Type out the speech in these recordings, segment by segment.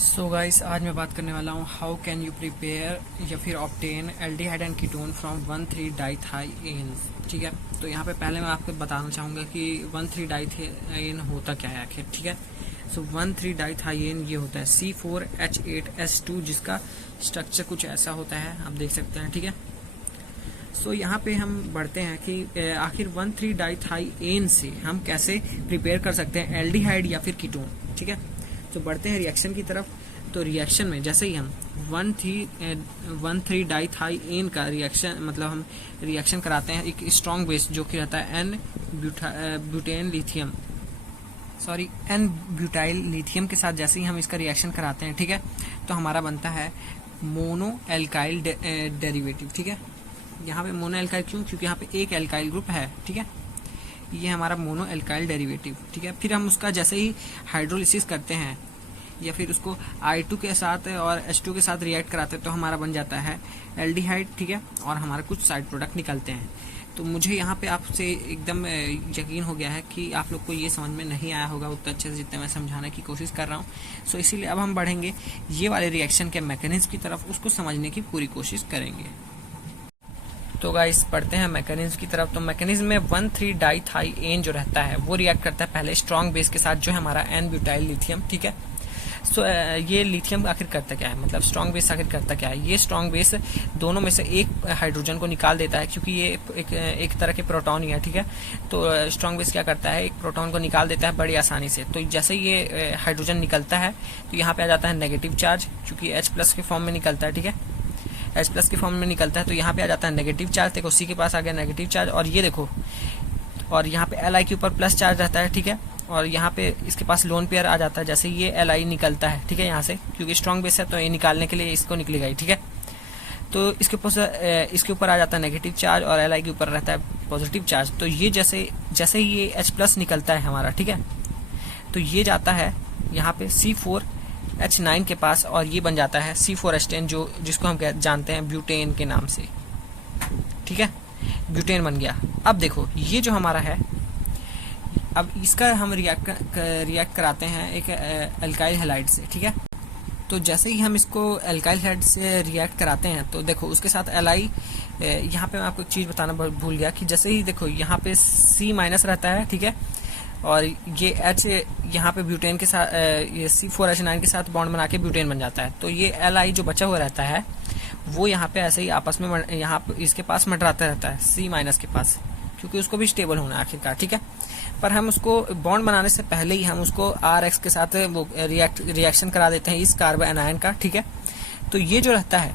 So guys, आज मैं बात करने वाला हूँ हाउ कैन यू प्रिपेयर या फिर obtain aldehyde and ketone from 1,3-डाइथाइएन्स। ठीक है, तो यहाँ पे पहले मैं आपको बताना चाहूँगा कि 1,3-डाइथाइएन होता क्या है आखिर। ठीक है, सो 1,3-डाइथाइएन ये होता है C4H8S2, जिसका स्ट्रक्चर कुछ ऐसा होता है, आप देख सकते हैं। ठीक है, सो यहाँ पे हम बढ़ते हैं कि आखिर 1,3-डाइथाइएन से हम कैसे प्रिपेयर कर सकते हैं एल्डिहाइड या फिर कीटोन। ठीक है, तो बढ़ते हैं रिएक्शन की तरफ। तो रिएक्शन में जैसे ही हम 1,3-डाइथाइएन का रिएक्शन हम रिएक्शन कराते हैं एक स्ट्रॉन्ग बेस जो कि रहता है एन ब्यूटाइल लिथियम के साथ। जैसे ही हम इसका रिएक्शन कराते हैं, ठीक है, तो हमारा बनता है मोनो एल्काइल डेरिवेटिव। ठीक है, यहाँ पे मोनो एल्काइल क्यों? क्योंकि यहाँ पे एक एल्काइल ग्रुप है। ठीक है, ये हमारा मोनो एल्काइल डेरिवेटिव। ठीक है, फिर हम उसका जैसे ही हाइड्रोलिसिस करते हैं या फिर उसको I2 के साथ और H2 के साथ रिएक्ट कराते हैं तो हमारा बन जाता है एल्डिहाइड। ठीक है, और हमारे कुछ साइड प्रोडक्ट निकलते हैं। तो मुझे यहाँ पे आपसे एकदम यकीन हो गया है कि आप लोग को ये समझ में नहीं आया होगा उतना अच्छे से जितना मैं समझाने की कोशिश कर रहा हूँ। सो इसीलिए अब हम बढ़ेंगे ये वाले रिएक्शन के मैकेनिज्म की तरफ, उसको समझने की पूरी कोशिश करेंगे। तो गाइस, पढ़ते हैं मैकेनिज्म की तरफ। तो मैकेनिज्म में 1,3-डाइथाइएन जो रहता है वो रिएक्ट करता है पहले स्ट्रॉन्ग बेस के साथ जो है हमारा एन ब्यूटाइल लिथियम। ठीक है, सो ये लिथियम आखिर करता क्या है, स्ट्रॉन्ग बेस आखिर करता क्या है? ये स्ट्रॉन्ग बेस दोनों में से एक हाइड्रोजन को निकाल देता है, क्योंकि ये एक तरह के प्रोटॉन ही है। ठीक है, तो स्ट्रॉन्ग बेस क्या करता है, एक प्रोटॉन को निकाल देता है बड़ी आसानी से। तो जैसे ये हाइड्रोजन निकलता है तो यहाँ पे आ जाता है नेगेटिव चार्ज, क्योंकि H+ के फॉर्म में निकलता है। ठीक है, H+ के फॉर्म में निकलता है तो यहाँ पे आ जाता है नेगेटिव चार्ज। देखो C के पास आ गया नेगेटिव चार्ज, और ये देखो, और यहाँ पे Li के ऊपर प्लस चार्ज रहता है। ठीक है, और यहाँ पे इसके पास लोन पेयर आ जाता है। जैसे ये Li निकलता है, ठीक है, यहाँ से, क्योंकि स्ट्रॉन्ग बेस है तो ये निकालने के लिए इसको निकलेगा ही। ठीक है, तो इसके ऊपर आ जाता है नेगेटिव चार्ज और Li के ऊपर रहता है पॉजिटिव चार्ज। तो ये जैसे ही ये H+ निकलता है हमारा, ठीक है, तो ये जाता है यहाँ पे C4H9 के पास, और ये बन जाता है C4H10, जिसको हम जानते हैं ब्यूटेन के नाम से। ठीक है, ब्यूटेन बन गया। अब देखो ये जो हमारा है, अब इसका हम रिएक्ट कराते हैं एक अल्काइल हैलाइड से। ठीक है, तो जैसे ही हम इसको अल्काइल हैलाइड से रिएक्ट कराते हैं तो देखो उसके साथ Li, यहाँ पे मैं आपको एक चीज़ बताना भूल गया कि जैसे ही देखो यहाँ पे C- रहता है। ठीक है, और ये H यहाँ पे ब्यूटेन के साथ ये C4H9 के साथ बॉन्ड बना के ब्यूटेन बन जाता है। तो ये Li जो बचा हुआ रहता है वो यहाँ पे ऐसे ही आपस में यहाँ इसके पास मंडराता रहता है C- के पास, क्योंकि उसको भी स्टेबल होना है आखिरकार। ठीक है, पर हम उसको बॉन्ड बनाने से पहले ही हम उसको RX के साथ वो रिएक्शन करा देते हैं इस कार्बन एनायन का। ठीक है, तो ये जो रहता है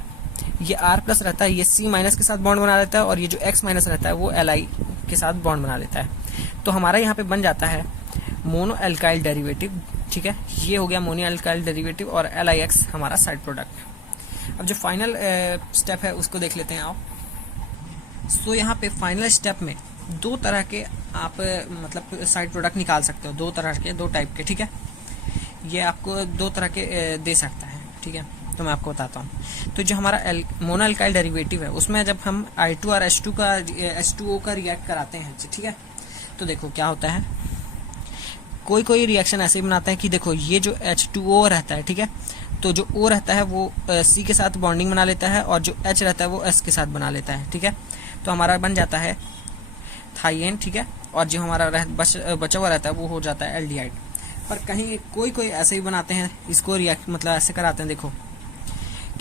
ये R+ रहता है, ये C- के साथ बॉन्ड बना लेता है, और ये जो X- रहता है वो Li के साथ बॉन्ड बना लेता है। तो हमारा यहाँ पे बन जाता है मोनो एल्काइल डेरिवेटिव। ठीक है, ये हो गया मोनो एल्काइल डेरिवेटिव, और LiX हमारा साइड प्रोडक्ट। अब जो फाइनल स्टेप है उसको देख लेते हैं आप। सो यहाँ पे फाइनल स्टेप में दो तरह के आप साइड प्रोडक्ट निकाल सकते हो, दो टाइप के। ठीक है, ये आपको दो तरह के दे सकता है। ठीक है, तो मैं आपको बताता हूँ। तो जो हमारा मोनो एल्काइल डेरिवेटिव है उसमें जब हम I2 और H2O का रिएक्ट कराते हैं, ठीक है, तो देखो क्या होता है, कोई रिएक्शन ऐसे ही बनाते हैं कि देखो ये जो H2O रहता है, ठीक है, तो जो O रहता है वो C के साथ बॉन्डिंग बना लेता है, और जो H रहता है वो S के साथ बना लेता है। ठीक है, तो हमारा बन जाता है थाइएन। ठीक है, और जो हमारा बचा हुआ रहता है वो हो जाता है एल्डिहाइड। पर कहीं कोई ऐसे ही बनाते हैं इसको रिएक्ट, ऐसे कराते हैं। देखो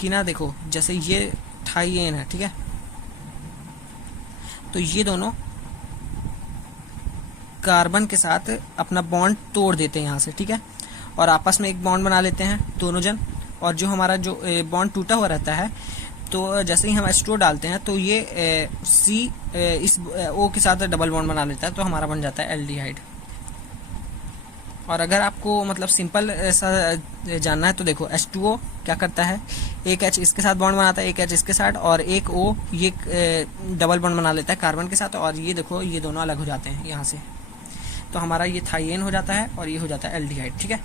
कि ना, देखो जैसे ये थाइएन है, ठीक है, तो ये दोनों कार्बन के साथ अपना बॉन्ड तोड़ देते हैं यहाँ से। ठीक है, और आपस में एक बॉन्ड बना लेते हैं दोनों जन, और जो हमारा जो बॉन्ड टूटा हुआ रहता है, तो जैसे ही हम H2O डालते हैं तो ये C इस O के साथ डबल बॉन्ड बना लेता है, तो हमारा बन जाता है एल्डिहाइड। और अगर आपको सिंपल ऐसा जानना है तो देखो H2O क्या करता है, एक H इसके साथ बॉन्ड बनाता है, एक H इसके साथ, और एक O ये डबल बॉन्ड बना लेता है कार्बन के साथ, और ये देखो ये दोनों अलग हो जाते हैं यहाँ से। तो हमारा ये थाइएन हो जाता है और ये हो जाता है एल्डिहाइड। ठीक है,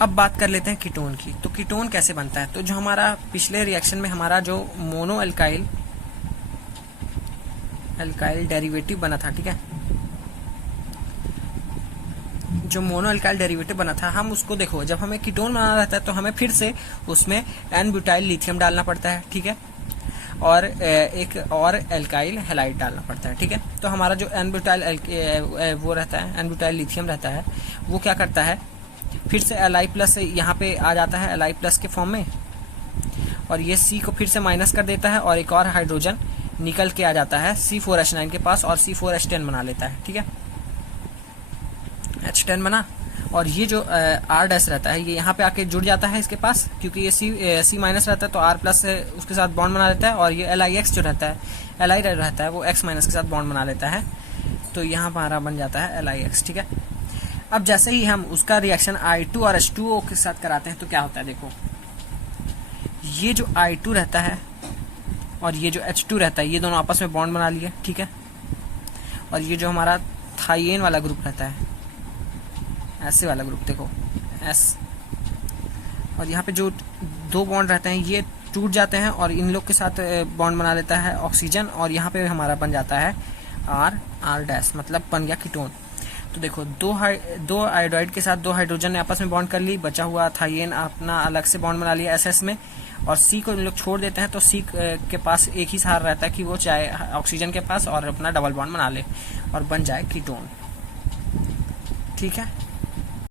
अब बात कर लेते हैं कीटोन की। तो कीटोन कैसे बनता है? तो जो हमारा पिछले रिएक्शन में हमारा जो मोनो एल्काइल डेरिवेटिव बना था, ठीक है, जो मोनो अल्काइल डेरिवेटिव बना था, हम उसको देखो, जब हमें कीटोन बनाना रहता है तो हमें फिर से उसमें एन ब्यूटाइल लिथियम डालना पड़ता है, ठीक है, और एक और एल्काइल हैलाइड डालना पड़ता है, ठीक है। तो हमारा जो एन ब्यूटाइल वो रहता है, एन ब्यूटाइल लिथियम रहता है, वो क्या करता है, फिर से Li प्लस यहाँ पे आ जाता है Li प्लस के फॉर्म में, और ये C को फिर से माइनस कर देता है और एक और हाइड्रोजन निकल के आ जाता है C4H9 के पास और C4H10 बना लेता है, ठीक है, H10 बना। और ये जो R डैश रहता है ये यहाँ पे आके जुड़ जाता है इसके पास, क्योंकि ये C माइनस रहता है तो R प्लस से उसके साथ बॉन्ड बना लेता है, और ये LiX जो रहता है, Li रहता है वो X माइनस के साथ बॉन्ड बना लेता है, तो यहाँ पर हमारा बन जाता है LiX, ठीक है। अब जैसे ही हम उसका रिएक्शन I2 और H2O के साथ कराते हैं तो क्या होता है, देखो ये जो I2 रहता है और ये जो H2 रहता है, ये दोनों आपस में बॉन्ड बना लिए, ठीक है, और ये जो हमारा थाइएन वाला ग्रुप रहता है, ऐसे वाला ग्रुप देखो S, और यहाँ पे जो दो बॉन्ड रहते हैं ये टूट जाते हैं और इन लोग के साथ बॉन्ड बना लेता है ऑक्सीजन, और यहाँ पे हमारा बन जाता है R डैश, मतलब बन गया कीटोन। तो देखो दो आयोडाइड के साथ दो हाइड्रोजन ने आपस में बॉन्ड कर ली, बचा हुआ थाइएन अपना अलग से बॉन्ड बना लिया SS में, और C को इन लोग छोड़ देते हैं, तो C के पास एक ही सहारा रहता है कि वो चाहे ऑक्सीजन के पास और अपना डबल बॉन्ड बना ले और बन जाए कीटोन, ठीक है।